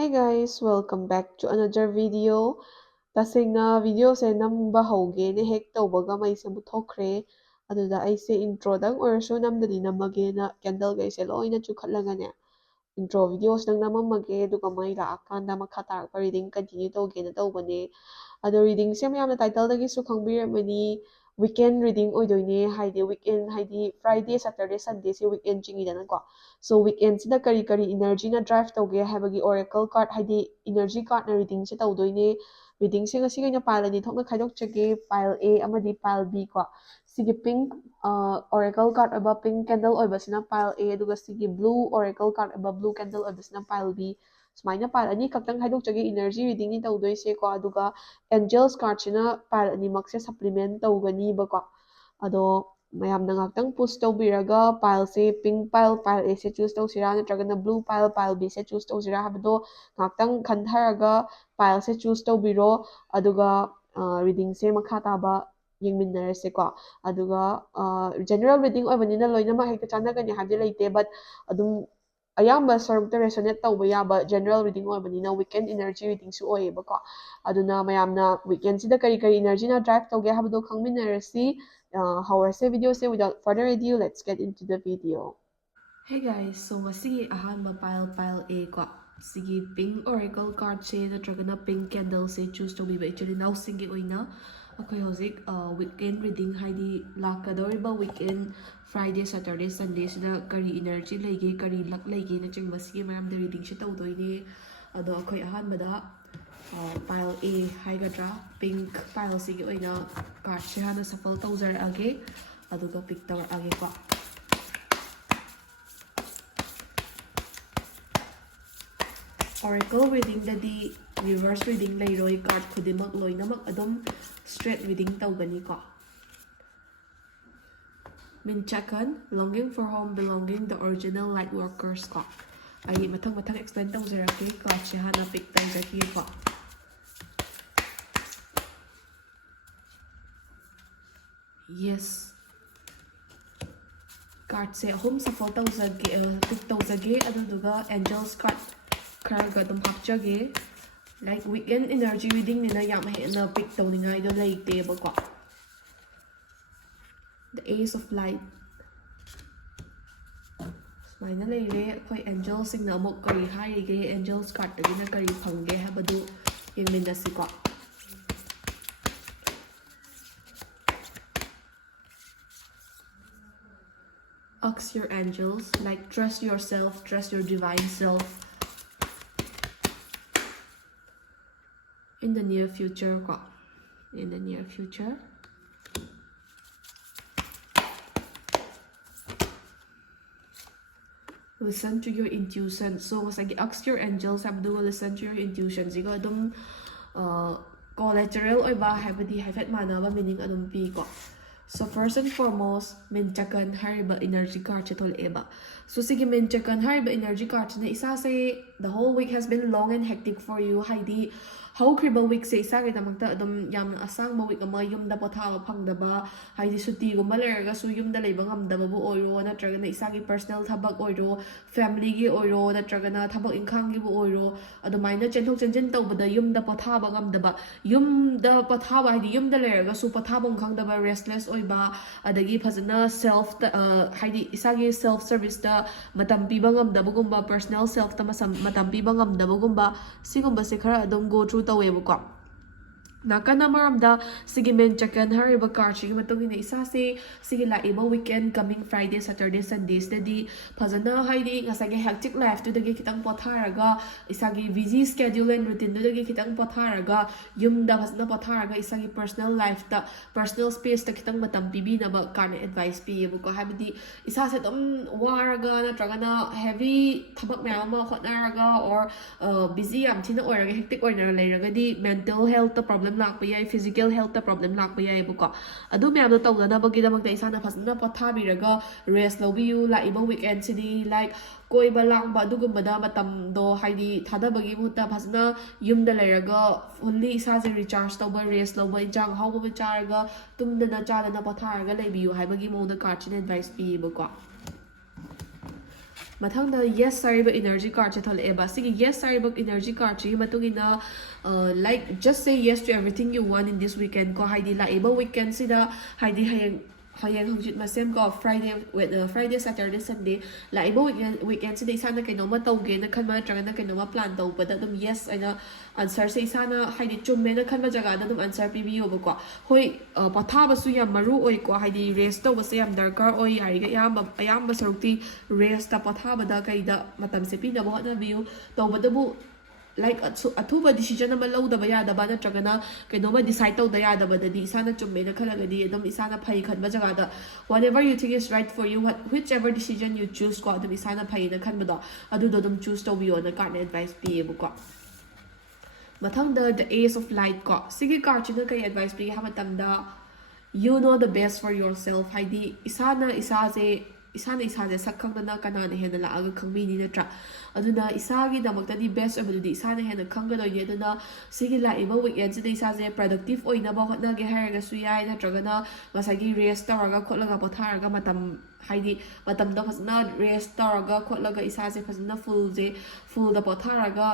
Hey guys, welcome back to another video. Tasengna video se namba hauge ne hek tawbaga mai se muthokre aduda aise intro dang oirsho namdani namage na candle ga ise loina chu khatlaga ne intro videos nang namamage duga mai la akanda makha tarak reading continue tawge na tawbane ado reading se mayamna title dagi su khangbiramani weekend reading oidoine haidi weekend haidi Friday Saturday Sunday se weekend chingi dana ko so weekend sida kari energy na drive tawge habagi oracle card haidi energy card na reading se tawdoine reading se ngasi gaina pile ani thokna khaidokchege pile A amadi pile B ko sigi pink oracle card aba pink candle oibasina pile A aduga sigi blue oracle card aba blue candle oibasina pile B sumaina pile ani kaktang khaidokchege energy reading ni tawdoise ko aduga angels card sina pile ani makse supplement tawgani ba ko ado mayamna ngaktang push tawbiraga pile se pink pile A se choose tawsira natragana blue pile B se choose tawsira habdo ngaktang khantharaga pile se choose tawbiro aduga reading se makha taba yengminnarase ko aduga general reading oibanina loinama hekta chanagani habdi leite but adum ayamba sarukta resonate tawba yaba general reading oibanina weekend energy reading su oiba ko aduna mayamna weekend sida kari energy na drive tawge habdo khangminnarasi howrse video se without further ado let's get into the video. Hey guys, so masigi ahanba pile A ko sigi pink oracle card se natragana pink candle se choose to be actually now sigi oina akoy hozik weekend reading haidi lakadoriba weekend Friday Saturday Sunday sina kari energy lege kari luck lege na ching masigi mayam the reading se tawdoine ado akoy ahanbada pile A haigadra pink pile sigi oina card se hana shuffle tawzar age aduga pick tawar age ko Oracle reading dadi reverse reading leiroi card khudimak loinamak adom straight reading tawgani ko Minchakan longing for home belonging the original light workers ko ay matang explain tawzaraki ko siya hana pick tawzaki ko yes card se home sa photo tawzagi pick tawzagi aduga angels card kharaga dum hapchage like weekend energy reading nina yam na pick tawningai do leite ba ko the ace of light smaina leire khoi angel sing na mo kari haige angels card tagi na kari phange habadu yengmin si ko ask your angels like trust yourself, trust your divine self in the near future ko in the near future listen to your intuition so masagi ask your angels abdu listen to your intuition sigo adum collateral oi ba habadi haifet manaba meaning adum pi ko so first and foremost menchakan hariba energy card chatol eba so sige menchakan hariba energy card na isa say the whole week has been long and hectic for you haidi haukhriba week se isa ga damakta adum yamna asang ma week ama yumda pothawa phangdaba haidi suti gumba leraga su yumda leiba ngamdaba bu oiro natraga na isa gi personal thabak oiro family gi oiro natraga na thabak inkhang gi bu oiro adumaina chenthok chenjin tawbada yumda pothaba ngamdaba yumda pothawa haidi yumda leraga su pothabong khangdaba restless oiba adagi phajana self haidi isa gi self service da matam piba ngamdaba gumba personal self ta matam piba ngamdaba gumba sigumba se khara adum go through tawebo nakana maramda sige menchakan hariba card sigi matungina isa se sige laiba weekend coming Friday Saturday Sundays dadi phajana haidi ngasage hectic life to dagi kitang potharaga isagi busy schedule and routine to dagi kitang potharaga yumda phajana potharaga isagi personal life ta personal space ta kitang matam pibi na ba kan advice pi buko habidi isa se dum waraga na tragana heavy thabak mayama hotnaraga or busy am thina oraga hectic order leiraga di mental health ta problem lakpa yai physical health ta problem lakpa yai buko adu myam do tawna bagi damak ta isana phasna pothabiraga rest lobiyu laiba weekend sidi like koiba langba dugumba matam do haidi thadabagi mutta phasna yumda leiraga fully isa se recharge tawba rest loba injang hawba charaga tumdana chadana potharaga leibiyu haibagi mo da card advice pi buko mathangda yes sariba energy card che tholeba sigi yes sariba energy card chi matungina like just say yes to everything you want in this weekend ko haidi la eba weekend sida haidi hayang hujit masem ko Friday with Friday Saturday Sunday la eba weekend sida isana kaino ma tawge na khanma traga na kaino ma plan tawbada dum yes aina answer se isana haidi chumme na khanma jaga da dum answer pibiyo ba ko hoi pathaba su yam maru oi ko haidi rest to base yam darkar oi yari ga ayamba sarukti rest ta pathaba da kaida matam se pina ba na biu tawbada bu like athuba decision ama lawdaba yadaba natragana kainoma decide tawda yadaba dadi isana chumme na khalagadi adum isana phai khanba jaga da whatever you think is right for you whichever decision you choose ko adum isana phai na khanba da adu do dum choose to biyo na card advice pi bu ko mathang the ace of light ko sigi card china kai advice pi ha matam da you know the best for yourself haidi isana isaje sakhangdana kanana hena la aga khangmi ni natra aduna isagi damakta di best abudi isana hena khangga doye aduna sigi la iba weekend sida isaje productive oina ba hotna ge haraga su yai natragana masagi rest taraga khotlaga potharaga matam haidi matam da phasna rest taraga khotlaga isaje phasna full da potharaga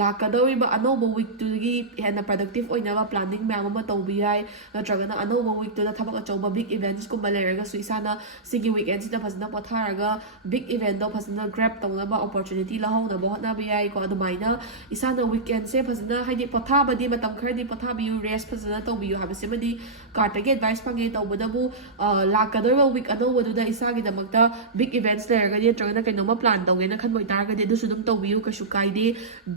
lakadori ba anoba week tu gi hena productive oina ba planning ma'am ma tawbi yai natragana anoba week tu da thabak achauba big events ko maleraga su isana sigi weekend sida phasna potharaga big event do phasna grab tawna ba opportunity lahona ba hotna ba yai ko adumaina isana weekend se phasna haidi pothaba di matam khardi pothabi rest phasna tawbi yu habase madi card ge advice pange tawbada bu lakadori ba week anoba du da isagi damakta big events leraga di tragana kainoma plan tawge na khanboi targa di du sudum tawbi yu kashu kaide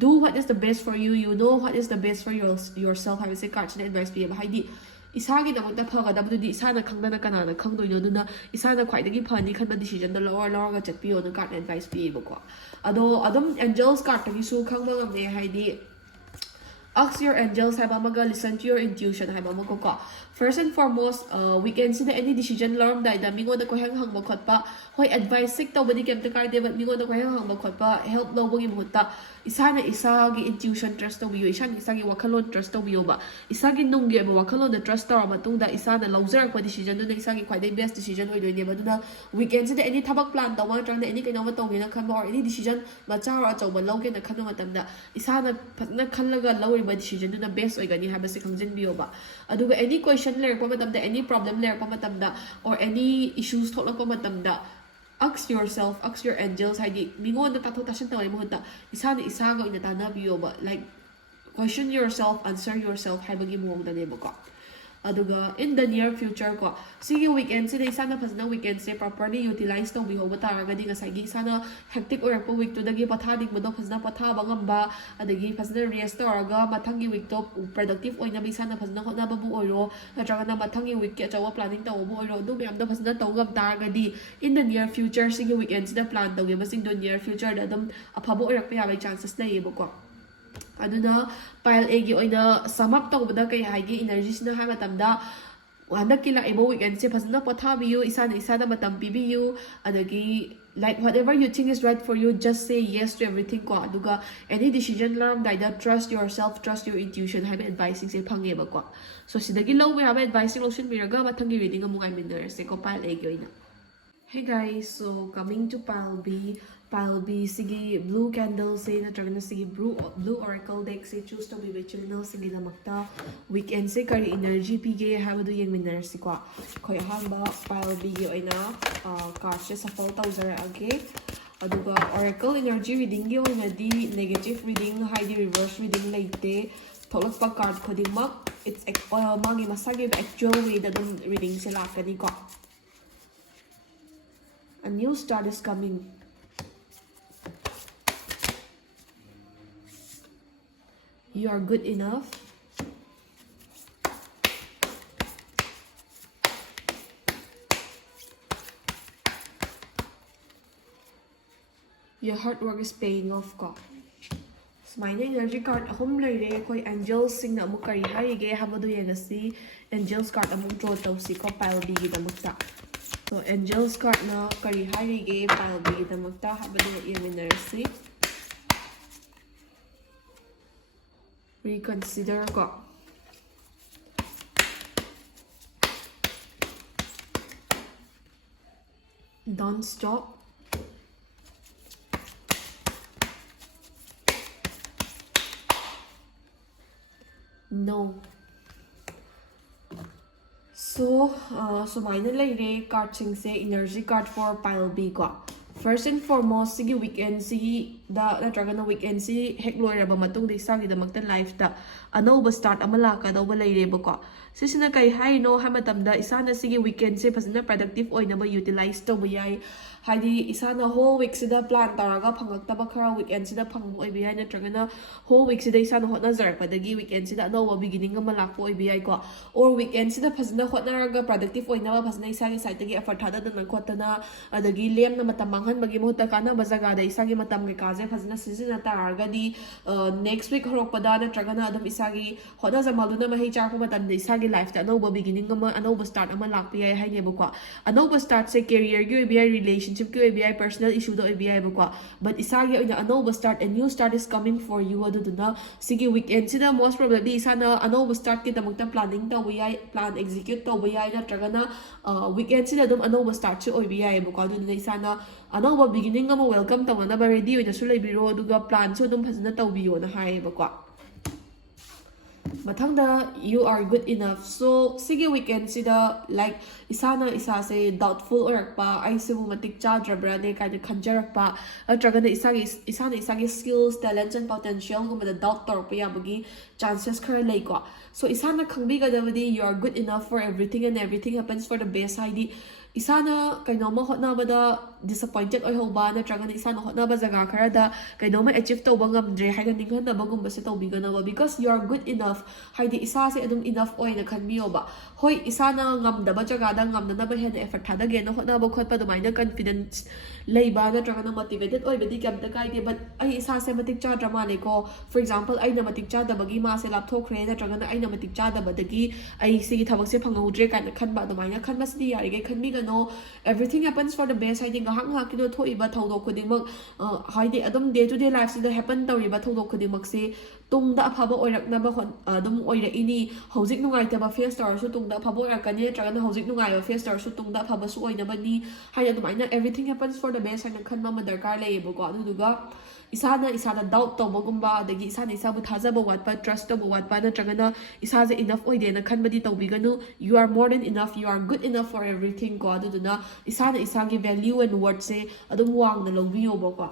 do what is the best for you you know what is the best for yourself habase card china advice pi ba haidi isagi damakta phagadabdu di isana khangdana kanana khangdoino duna isana khwaidagi phani khanba decision do lawga chatpiyo na card advice pi ba ko ado adum angels card tagi su khangba ngamne haidi ask your angels haiba maga listen to your intuition haiba maga ko first and foremost weekend sida any decision learn dai da mingo da ko hang hang ba khotpa hoi advice sik to bani kem ta kar de but mingo da ko hang hang ba khotpa help lo bogi muta isana isagi intuition trust to biyo isana isagi wakhalon trust to biyo ba isagi nungge ba wakhalon da trust to matung da isana lawzer ko decision do da isagi kwai dai best decision oi doi ne ba du da weekend sida any thabak plan to ma trang da any kaino ma to ge na khan ba or any decision ma cha ra chaw ba lo ge na khan ma tam da isana phatna khallaga lawri ba decision do da best oi gani ha ba se khangjin biyo ba aduga any question lerpa matam da any problem lerpa matam da or any issues tholakpa matam da ask yourself ask your angels haidi mingon da tatho tashan tawai mo da isana isaga ina tana biyo ba like question yourself answer yourself haibagi mo da ne ba ko aduga in the near future ko sige weekend sida isana phasna weekend se properly utilize to biho bata ga di ngasai gi isana hectic or po week to dagi patha dik bodo phasna patha bangamba adagi phasna rest ga mathangi week to productive oina bi isana phasna hotna babu oiro natraga na mathangi week ke chawa planning to bo oiro du byam da phasna to gam tar ga di in the near future sige weekend sida plan to ge basing do near future da dum aphabo orak pa ya chances lay bo ko aduna pile egi oina sum up tawbada kai haigi energy sina ha matamda handaki la ebo weekend se phasna pothabiyu isana matam pibiyu adagi like whatever you think is right for you just say yes to everything ko aduga any decision learn daida trust yourself trust your intuition have advising se phange ba ko so sidagi low we have advising option miraga mathangi reading amungai minner se ko pile egi oina hey guys so coming to pile B sigi blue candle se natragana sigi blue oracle deck se choose to be channel sigi namakta weekend se kari energy pige habadu yengminar si ko khoi hamba pile B gi oina card se shuffle tawzara age aduga oracle energy reading gi oina di negative reading haidi reverse reading leite tholakpa card khodingmak it's magi masagi actual way da dum reading se lakani ko a new start is coming. You are good enough. Your hard work is paying off ko. Smile energy card ahum leire koi angels sing na amuk kari harige habadu yegasi angels card amuk draw tawsi ko pile B gi damakta. So angels card na kari harige pile B gi damakta habadu yeminarsi. Reconsider ko. Don't stop. No. So, sumaina leire card singse energy card for pile B ko. First and foremost, sigi weekend sigi da natragana weekend si hek loiraba matungda isagi damakta life da anauba start ama lakadauba leireba ko. Sisina kai haino ha matamda isana sigi weekend se phasana productive oinaba utilize tawba yai. Haidi isana whole week sida plan taraga phangaktaba khara weekend sida phangbo oibi yai natragana whole week sida isana hotna zarpadagi weekend sida anauba beginning ama lakpo oibi yai ko. Or weekend sida phasana hotnaraga productive oinaba phasana isagi side tagi effort thadadana khotana adagi lemna matam manghanbagi mohta kanaba jagada isagi matam ge kaje phasana sisina taragadi next week horokpada natragana adum isagi hotna jamaluna mahi charpa matamda isagi life ta anauba beginning ama anauba start ama lakpi yai haineba ko. Anauba start se career gi oibi yai relationship ki oibi yai personal issue da oibi yai ba ko. But isagi oina anauba start, a new start is coming for you aduduna sigi weekend sida most probably isana anauba start ki damakta planning ta yai plan execute tawba yai natragana weekend sida adum anauba start se oibi yai ba ko. Aduduna isana anauba beginning ama welcome tawanaba ready oina su leibiro aduga plan so adum phasana tawbiyo na haibba ko. Mathangda, you are good enough. So, sige weekend sida like isana isa se doubtful orakpa, ay se matik chadrabra ne kind of kanjarakpa, atragana isana isagi skills, talents and potential kung mada doubt torpa yabagi chances kara lay ko. So, isana khangbiga davadi you are good enough for everything and everything happens for the best. Haidi isana kainoma hotnabada disappointed oihoba natragana isana hotnaba jaga kharada kainoma achieve tawba ngamdre haiga ninghanaba gumba se tawbiganaba because you are good enough. Haidi isa se adum enough oina khanbiyoba. Hoi isana ngamdaba jagada ngamnanaba hena effort thadage na hotnaba khotpa dumaina confidence leiba natragana motivated oibadi kamta kaide but ai isa se matik cha drama leko. For example, aina matik cha dabagi ma se lapthokre natragana aina matik cha dabadagi ai sigi thabak se phangahudre kaina khanba dumaina khanba sidi yarige khanbiga no. Everything happens for the best. I think ngahak ngakino thoiba thodok khudingmak haide adum day to day life sida happen tawriba thodok khudingmak se tungda aphaba oiraknaba adum oiraini hojik nungaitaba face tawrsu tungda aphaba oirakani natragana hojik nungaiba face tawrsu tungda aphaba su oinabani haina dumaina everything happens for the best haina khanba ma darkar layeba ko. Aduduga isana doubt tawbagumba adagi isana isabu thajaba watpa trust tawba watpa natragana isaje enough oidena khanbadi tawbiganu. You are more than enough, you are good enough for everything ko. Aduduna isana isagi value and worth se adum wangna lawbiyoba ko.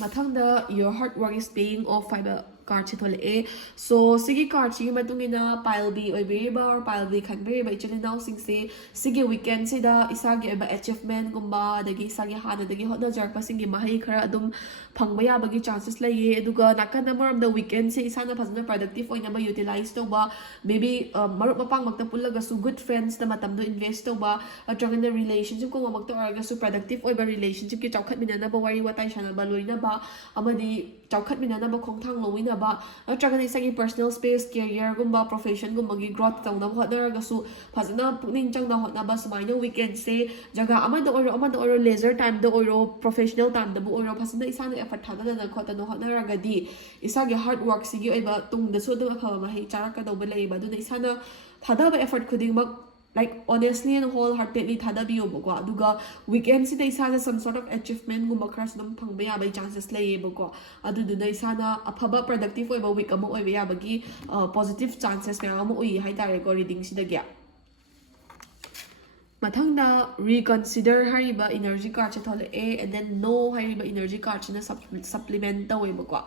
Mathangda, your hard work is paying off fiber card chithole. So sigi card chigi matungina pile B oibiriba or pile B khanbiriba ichani now sing se sigi weekend sida isagi oiba achievement gumba dagi isagi hana dagi hotna jarpa singi mahai khara adum phangba yabagi chances laye. Aduga nakana maram the weekend se isana phasana productive oinaba utilize tawba maybe marup mapang magta pullaga su good friends na matamdo invest tawba atragana relationship ko magta oraga su productive oiba relationship ki chawkhat minana ba wari watai shana ba loina ba amadi chawkhat minana ba khongthang lowina ba atragana isagi personal space career gumba profession gumbagi growth tawna hotnaraga su phasana pukning changna hotna ba sumaina weekend se jaga amada oro leisure time da oro professional time da bu oro phasana isana effort thadana khotana hotnaragadi isagi hard work sigi oiba tungda su dum aphaba mahi charaka dawba leiba duna isana thadaba effort khudingmak like honestly and wholeheartedly thadabiyoba ko. Aduga weekend sida isana some sort of achievement gumba khara sudum phangba yabai chances layeba ko. Aduduna isana aphaba productive oiba week ama oiba yabagi positive chances mayam ama ui haitare ko reading sida gya. Mathangda, reconsider hariba energy card chithole and then no hariba energy card china supplement taweba ko.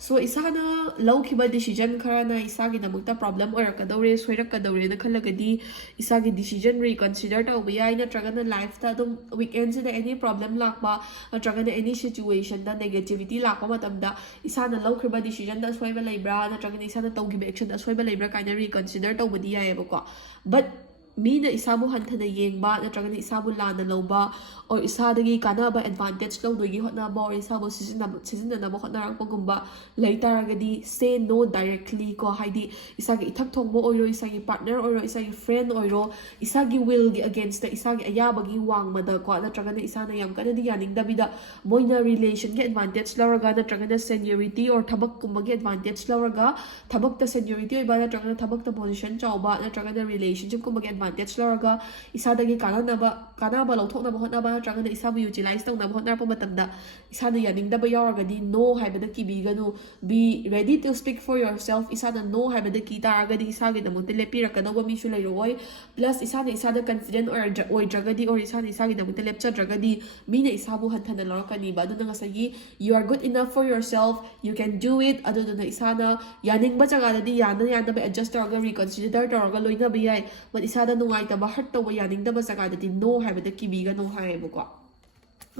So isana lawkiba decision kharana isagi damakta problem oirakadawre soirakadawre na khalagadi isagi decision reconsider tawba yai natragana life ta adum weekend sida any problem lakba natragana any situation da negativity lakpa matamda isana lawkriba decision da soiba leibra natragana isana tawgiba action da soiba leibra kaina reconsider tawbadi yaiba ko. But mina isabu hanthana yengba natragana isabu lana lawba or isadagi kanaba advantage lawdogi hotnaba or isabu sizinanaba hotnarakpa gumba leitaragadi say no directly ko. Haidi isagi ithak thongbo oiro isagi partner oiro isagi friend oiro isagi will gi against the isagi ayabagi wangmada ko natragana isana yam kanadi yaningdabida moina relation gi advantage lawraga natragana seniority or thabak kumbagi advantage lawraga thabak ta seniority oiba natragana thabak ta position chawba natragana relationship kumbagi advantage advantage ꯂꯧꯔꯒ ꯏꯁꯥꯗꯒꯤ ꯀꯥꯟꯅꯕ ꯂꯧꯊꯣꯛꯅꯕ ꯍꯣꯠꯅꯕ ꯅꯠꯇ꯭ꯔꯒꯅ ꯏꯁꯥꯕꯨ utilise ꯇꯧꯅꯕ ꯍꯣꯠꯅꯔꯛꯄ ꯃꯇꯝꯗ ꯏꯁꯥꯅ ꯌꯥꯅꯤꯡꯗꯕ ꯌꯥꯎꯔꯒꯗꯤ ꯅꯣ ꯍꯥꯏꯕꯗ ꯀꯤꯕꯤꯒꯅꯨ be ready to speak for yourself ꯏꯁꯥꯅ ꯅꯣ ꯍꯥꯏꯕꯗ ꯀꯤ ꯇꯥꯔꯒꯗꯤ ꯏꯁꯥꯒꯤꯗꯃꯛꯇ ꯂꯦꯞꯄꯤꯔꯛꯀꯗꯧꯕ ꯃꯤꯁꯨ ꯂꯩꯔꯛꯑꯣꯏ ꯄ꯭ꯂꯁ ꯏꯁꯥꯗ ꯀꯟꯐꯤꯗꯦꯟ ꯑꯣꯏꯗ꯭ꯔꯒꯗꯤ ꯑꯣꯔ ꯏꯁꯥꯒꯤꯗꯃꯛꯇ ꯂꯦꯞꯆꯗ꯭ꯔꯒꯗꯤ ꯃꯤꯅ ꯏꯁꯥꯕꯨ ꯍꯟꯊꯅ ꯂꯧꯔꯛꯀꯅꯤꯕ ꯑꯗꯨꯅ ꯉꯁꯥꯏꯒꯤ you are good enough for yourself you can do it ꯑꯗꯨꯗꯨꯅ ꯏꯁꯥꯅ ꯌꯥꯅꯤꯡꯕ ꯖꯒꯥꯗꯗꯤ ꯌꯥꯅꯕ ꯑꯦꯗꯖꯁ ꯇꯧꯔꯒ ꯔꯤꯀꯟꯁꯤꯗꯔ ꯇꯧꯔꯒ ꯂꯣꯏꯅꯕ ꯌꯥꯏ ꯕꯠ ꯏꯁꯥꯗ ꯅꯨꯡꯉꯥꯏꯇꯕ ꯍꯔꯠ ꯇꯧꯕ ꯌꯥꯅꯤꯡꯗꯕ ꯖꯒꯥꯗꯗꯤ ꯅꯣ ꯍꯥꯏꯕꯗ ꯀꯤꯕꯤꯒꯅꯣ ꯍꯥꯏꯌꯦꯕꯀோ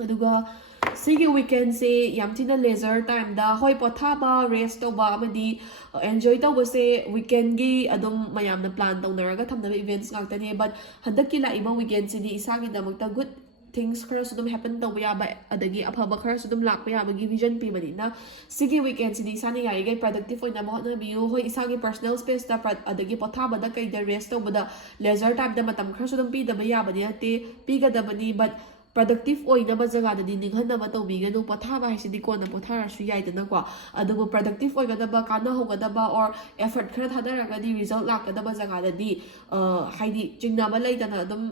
ꯑꯗꯨꯒ ꯁꯤꯒꯤ ꯋꯤꯀꯦꯟꯁꯦ ꯌꯥꯝ ꯊꯤꯅ ꯂꯦꯖꯔ ꯇꯥꯏꯝꯗ ꯍꯣꯏ ꯄꯣꯊꯥꯕ ꯔꯦꯁ ꯇꯧꯕ ꯑꯃꯗꯤ ꯑꯦꯟꯖꯣꯏ ꯇꯧꯕꯁꯦ ꯋꯤꯀꯦꯟꯒꯤ ꯑꯗꯨꯝ ꯃꯌꯥꯝꯅ ꯄ꯭ꯂꯥꯟ ꯇꯧꯅꯔꯒ ꯊꯝꯅꯕ ꯏꯚꯦꯟꯠꯁ ꯉꯥꯛꯇꯅꯦ ꯕꯠ ꯍꯟꯗꯛꯀꯤ ꯂꯥꯛꯏꯕ ꯋꯤꯀꯦꯟꯁꯤꯗꯤ ꯏꯁꯥꯒꯤꯗꯃꯛꯇ ꯒꯨꯗ ꯊꯤꯡꯁ ꯈꯔꯁꯨ ꯑꯗꯨꯝ ꯍꯦꯄꯟ ꯇꯧꯕ ꯌꯥꯕ ꯑꯗꯒꯤ ꯑꯐꯕ ꯈꯔꯁꯨ ꯑꯗꯨꯝ ꯂꯥꯛꯄ ꯌꯥꯕꯒꯤ ꯚꯤꯖꯟ ꯄꯤꯕꯅꯤꯅ ꯁꯤꯒꯤ ꯋꯤꯀꯦꯟꯁꯤꯗꯤ ꯏꯁꯥꯅ ꯌꯥꯔꯤꯈꯩ ꯄ꯭ꯔꯗꯛꯇꯤভ ꯑꯣꯏꯅꯕ ꯍꯣꯠꯅꯕꯤꯌꯨ ꯍꯣꯏ ꯏꯁꯥꯒꯤ ꯄꯔꯁꯣꯅꯦꯜ ꯁ꯭ꯄꯦꯁꯇ ꯑꯗꯒꯤ ꯄꯣꯊꯥꯕꯗ ꯀꯩꯗ ꯔꯦꯁ ꯇꯧꯕꯗ ꯂꯦꯖꯔ ꯇꯥꯏꯝꯗ ꯃꯇꯝ ꯈꯔꯁꯨ ꯑꯗꯨꯝ ꯄꯤꯗꯕ ꯌꯥꯕꯗꯤ ꯅꯠꯇꯦ ꯄꯤꯒꯗꯕꯅꯤ ꯕꯠ ꯄ꯭ꯔꯗꯛꯇꯤভ ꯑꯣꯏꯅꯕ ꯖꯒꯥꯗꯗꯤ ꯅꯤꯡꯍꯟꯅꯕ ꯇꯧꯕꯤꯒꯅꯨ ꯄꯣꯊꯥꯕ ꯍꯥꯏꯁꯤꯗꯤ ꯀꯣꯟꯅ ꯄꯣꯊꯥꯔꯁꯨ ꯌꯥꯏꯗꯅꯀꯣ ꯑꯗꯨꯕꯨ ꯄ꯭ꯔꯗꯛꯇꯤভ ꯑꯣꯏꯒꯗꯕ ꯀꯥꯟꯅꯍꯧꯒꯗꯕ ꯑꯣꯔ ꯑꯦꯐꯔꯠ ꯈꯔ ꯊꯥꯗꯔꯒꯗꯤ ꯔꯤꯖꯜꯠ ꯂꯥꯛꯀꯗꯕ ꯖꯒꯥꯗꯗꯤ ꯍꯥꯏꯗꯤ ꯆꯤꯡꯅꯕ ꯂꯩꯗꯅ ꯑꯗꯨꯝ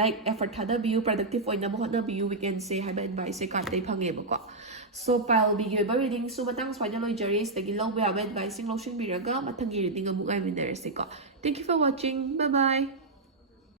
ꯂꯥꯏꯛ ꯑꯦꯐꯔꯠ ꯊꯥꯗꯕꯤꯌꯨ ꯄ꯭ꯔꯗꯛꯇꯤভ ꯑꯣꯏꯅꯕ ꯍꯣꯠꯅꯕꯤꯌꯨ ꯋꯤꯀꯦꯟꯁꯦ ꯍꯥꯏꯕ ꯑꯦꯗꯚꯥꯏꯁꯁꯦ ꯀꯥꯔꯠꯇꯩ ꯐꯪꯉꯦꯕꯀꯣ ꯁꯣ ꯄꯥꯏꯜꯕꯤꯒꯤ ꯑꯣꯏꯕ ꯔꯤꯗꯤꯡꯁꯨ ꯃꯇꯥꯡ ꯁ꯭ꯋꯥꯏꯗ ꯂꯣꯏꯖꯔꯤ ꯁꯤꯗꯒꯤ ꯂꯧꯕ ꯌꯥꯕ ꯑꯦꯗꯚꯥꯏꯁꯁꯤꯡ ꯂꯧꯁꯤꯟꯕꯤꯔꯒ ꯃꯊꯪꯒꯤ ꯔꯤꯗꯤꯡ ꯑꯃꯨꯛ ꯉꯥꯏꯃꯤꯟꯅꯔꯁꯦꯀꯣ thank you for watching bye by